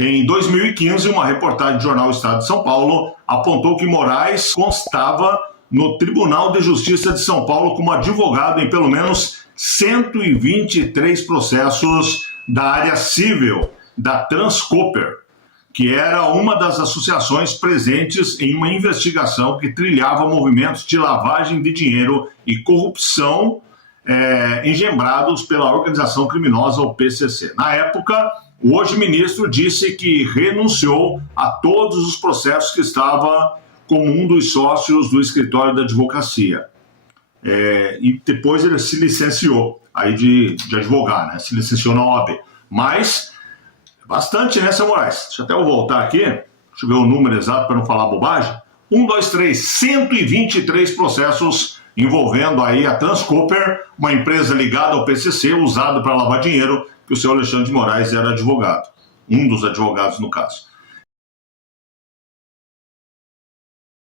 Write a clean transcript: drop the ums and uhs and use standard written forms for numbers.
Em 2015, uma reportagem do jornal Estado de São Paulo apontou que Moraes constava no Tribunal de Justiça de São Paulo como advogado em pelo menos 123 processos da área civil da Transcooper, que era uma das associações presentes em uma investigação que trilhava movimentos de lavagem de dinheiro e corrupção engembrados pela organização criminosa, o PCC. Na época, o hoje ministro disse que renunciou a todos os processos que estava como um dos sócios do escritório da advocacia. E depois ele se licenciou aí de advogar, né? Se licenciou na OAB. Mas, bastante, né, seu Moraes? Deixa até eu voltar aqui, deixa eu ver o número exato para não falar bobagem. 123 processos envolvendo aí a Transcooper, uma empresa ligada ao PCC, usada para lavar dinheiro, que o senhor Alexandre de Moraes era advogado, um dos advogados no caso.